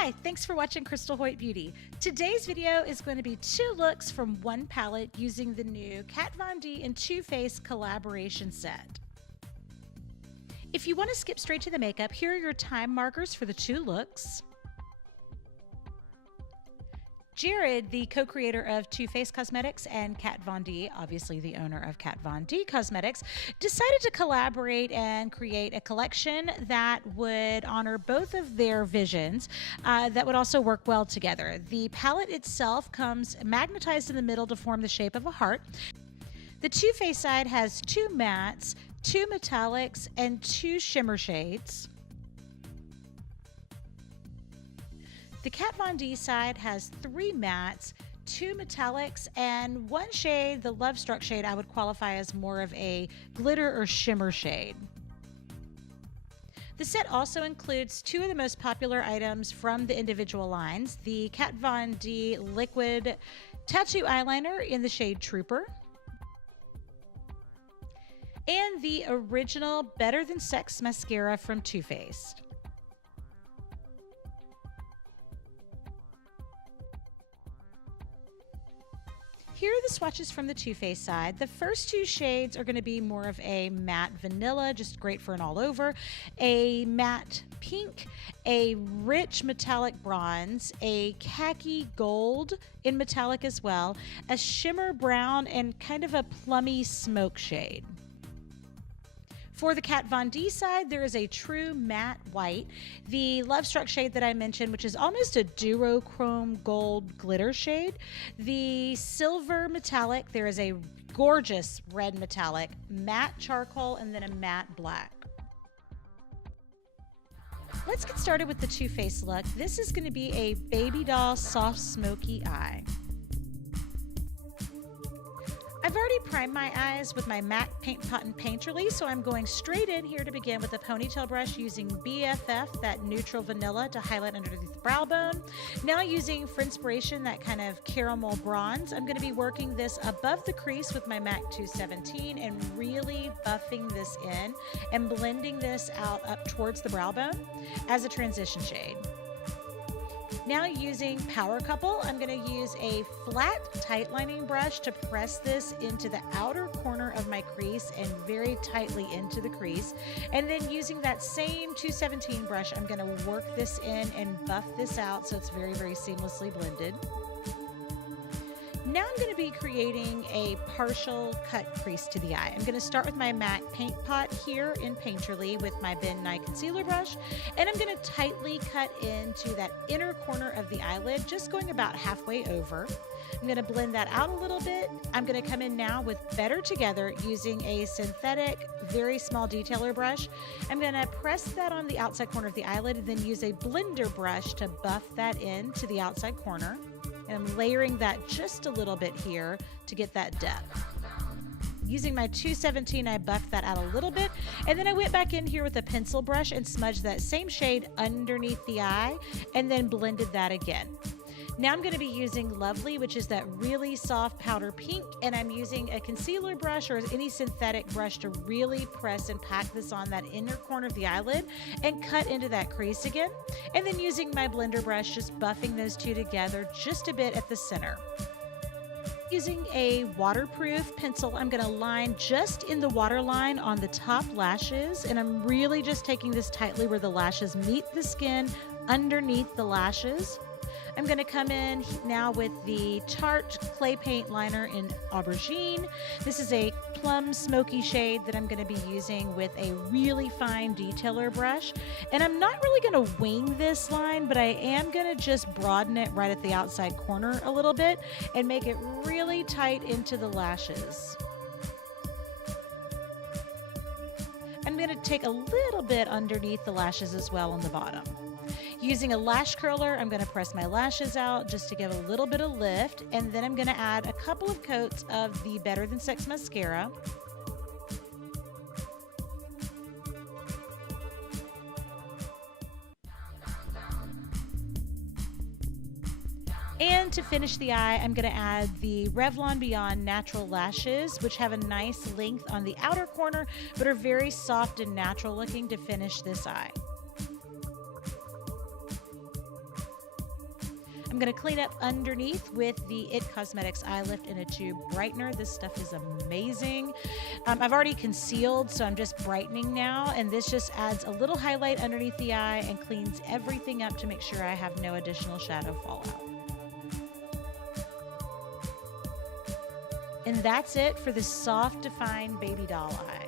Hi, thanks for watching Crystal Hoyt Beauty. Today's video is going to be 2 looks from one palette using the new Kat Von D and Too Faced collaboration set. If you want to skip straight to the makeup, here are your time markers for the 2 looks. Jared, the co-creator of Too Faced Cosmetics, and Kat Von D, obviously the owner of Kat Von D Cosmetics, decided to collaborate and create a collection that would honor both of their visions that would also work well together. The palette itself comes magnetized in the middle to form the shape of a heart. The Too Faced side has 2 mattes, 2 metallics, and 2 shimmer shades. The Kat Von D side has 3 mattes, 2 metallics, and 1 shade, the Love Struck shade, I would qualify as more of a glitter or shimmer shade. The set also includes 2 of the most popular items from the individual lines, the Kat Von D Liquid Tattoo Eyeliner in the shade Trooper, and the original Better Than Sex Mascara from Too Faced. Here are the swatches from the Too Faced side. The first 2 shades are going to be more of a matte vanilla, just great for an all over, a matte pink, a rich metallic bronze, a khaki gold in metallic as well, a shimmer brown, and kind of a plummy smoke shade. For the Kat Von D side, there is a true matte white, the Love Struck shade that I mentioned, which is almost a duochrome gold glitter shade, the silver metallic, there is a gorgeous red metallic, matte charcoal, and then a matte black. Let's get started with the Too Faced look. This is going to be a baby doll soft smoky eye. I've already primed my eyes with my MAC Paint Pot and Painterly, so I'm going straight in here to begin with a ponytail brush using BFF, that neutral vanilla, to highlight underneath the brow bone. Now using Friendspiration, that kind of caramel bronze, I'm going to be working this above the crease with my MAC 217 and really buffing this in and blending this out up towards the brow bone as a transition shade. Now using Power Couple, I'm going to use a flat tight lining brush to press this into the outer corner of my crease and very tightly into the crease. And then using that same 217 brush, I'm going to work this in and buff this out so it's very, very seamlessly blended. Now I'm going to be creating a partial cut crease to the eye. I'm going to start with my MAC Paint Pot here in Painterly with my Nye Concealer Brush, and I'm going to tightly cut into that inner corner of the eyelid, just going about halfway over. I'm going to blend that out a little bit. I'm going to come in now with Better Together using a synthetic, very small detailer brush. I'm going to press that on the outside corner of the eyelid and then use a blender brush to buff that in to the outside corner. And I'm layering that just a little bit here to get that depth. Using my 217, I buffed that out a little bit, and then I went back in here with a pencil brush and smudged that same shade underneath the eye, and then blended that again. Now I'm going to be using Lovely, which is that really soft powder pink, and I'm using a concealer brush or any synthetic brush to really press and pack this on that inner corner of the eyelid and cut into that crease again. And then using my blender brush, just buffing those 2 together just a bit at the center. Using a waterproof pencil, I'm going to line just in the waterline on the top lashes, and I'm really just taking this tightly where the lashes meet the skin underneath the lashes. I'm going to come in now with the Tarte Clay Paint Liner in Aubergine. This is a plum smoky shade that I'm going to be using with a really fine detailer brush. And I'm not really going to wing this line, but I am going to just broaden it right at the outside corner a little bit and make it really tight into the lashes. I'm going to take a little bit underneath the lashes as well on the bottom. Using a lash curler, I'm going to press my lashes out just to give a little bit of lift, and then I'm going to add a couple of coats of the Better Than Sex Mascara. And to finish the eye, I'm going to add the Revlon Beyond Natural Lashes, which have a nice length on the outer corner, but are very soft and natural looking to finish this eye. I'm going to clean up underneath with the It Cosmetics Eye Lift in a Tube Brightener. This stuff is amazing. I've already concealed, so I'm just brightening now, and this just adds a little highlight underneath the eye and cleans everything up to make sure I have no additional shadow fallout. And that's it for the soft, defined baby doll eye.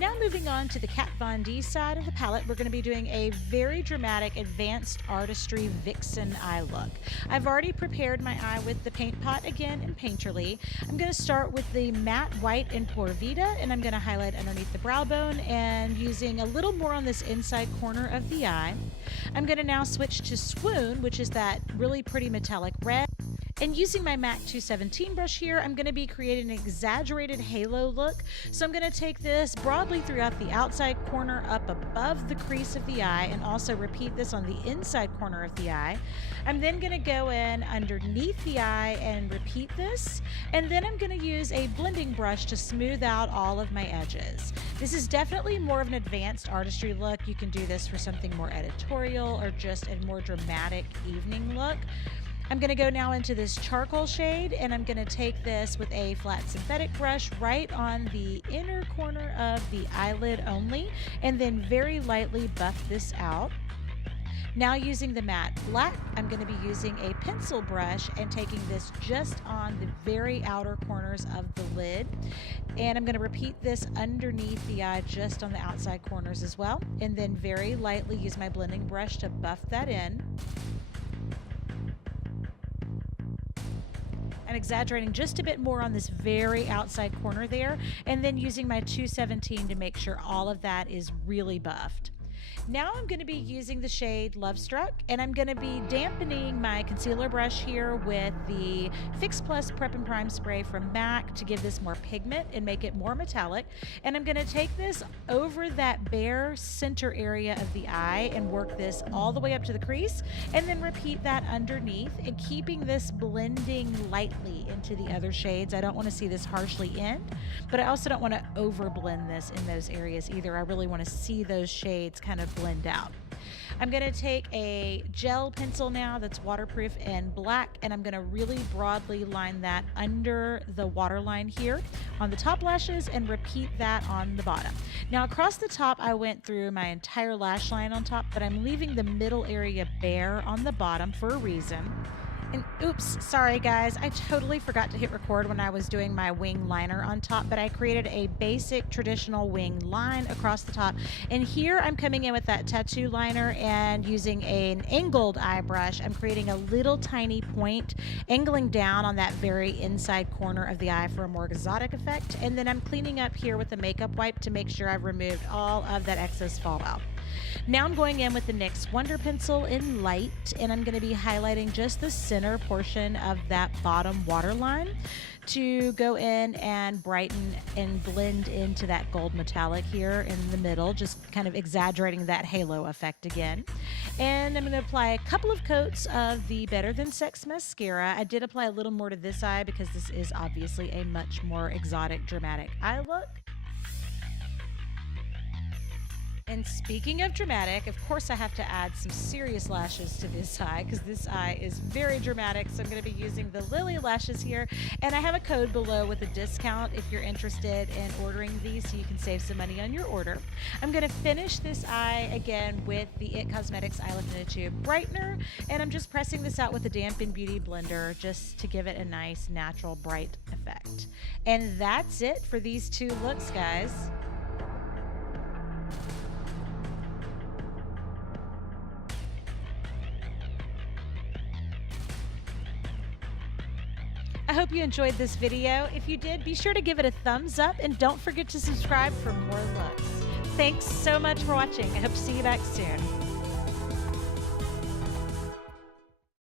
Now moving on to the Kat Von D side of the palette, we're going to be doing a very dramatic advanced artistry Vixen eye look. I've already prepared my eye with the paint pot again in Painterly. I'm going to start with the matte white in Por Vita, and I'm going to highlight underneath the brow bone and using a little more on this inside corner of the eye. I'm going to now switch to Swoon, which is that really pretty metallic red. And using my MAC 217 brush here, I'm going to be creating an exaggerated halo look. So I'm going to take this broadly throughout the outside corner up above the crease of the eye and also repeat this on the inside corner of the eye. I'm then going to go in underneath the eye and repeat this. And then I'm going to use a blending brush to smooth out all of my edges. This is definitely more of an advanced artistry look. You can do this for something more editorial or just a more dramatic evening look. I'm going to go now into this charcoal shade, and I'm going to take this with a flat synthetic brush right on the inner corner of the eyelid only, and then very lightly buff this out. Now using the matte black, I'm going to be using a pencil brush and taking this just on the very outer corners of the lid. And I'm going to repeat this underneath the eye just on the outside corners as well, and then very lightly use my blending brush to buff that in. I'm exaggerating just a bit more on this very outside corner there, and then using my 217 to make sure all of that is really buffed. Now I'm going to be using the shade Love Struck, and I'm going to be dampening my concealer brush here with the Fix Plus Prep and Prime Spray from MAC to give this more pigment and make it more metallic. And I'm going to take this over that bare center area of the eye and work this all the way up to the crease, and then repeat that underneath, and keeping this blending lightly into the other shades. I don't want to see this harshly in, but I also don't want to over blend this in those areas either. I really want to see those shades kind of blend out. I'm going to take a gel pencil now that's waterproof and black, and I'm going to really broadly line that under the waterline here on the top lashes and repeat that on the bottom. Now across the top, I went through my entire lash line on top, but I'm leaving the middle area bare on the bottom for a reason. And oops, sorry guys, I totally forgot to hit record when I was doing my wing liner on top, but I created a basic traditional wing line across the top. And here I'm coming in with that tattoo liner and using an angled eye brush. I'm creating a little tiny point, angling down on that very inside corner of the eye for a more exotic effect. And then I'm cleaning up here with a makeup wipe to make sure I've removed all of that excess fallout. Now I'm going in with the NYX Wonder Pencil in light, and I'm going to be highlighting just the center portion of that bottom waterline to go in and brighten and blend into that gold metallic here in the middle, just kind of exaggerating that halo effect again. And I'm going to apply a couple of coats of the Better Than Sex mascara. I did apply a little more to this eye because this is obviously a much more exotic, dramatic eye look. And speaking of dramatic, of course I have to add some serious lashes to this eye because this eye is very dramatic. So I'm going to be using the Lily lashes here, and I have a code below with a discount if you're interested in ordering these so you can save some money on your order. I'm going to finish this eye again with the It Cosmetics Eye Lift in a Tube Brightener, and I'm just pressing this out with a Dampen Beauty blender just to give it a nice natural bright effect. And that's it for these two looks, guys. I hope you enjoyed this video. If you did, be sure to give it a thumbs up and don't forget to subscribe for more looks. Thanks so much for watching. I hope to see you back soon.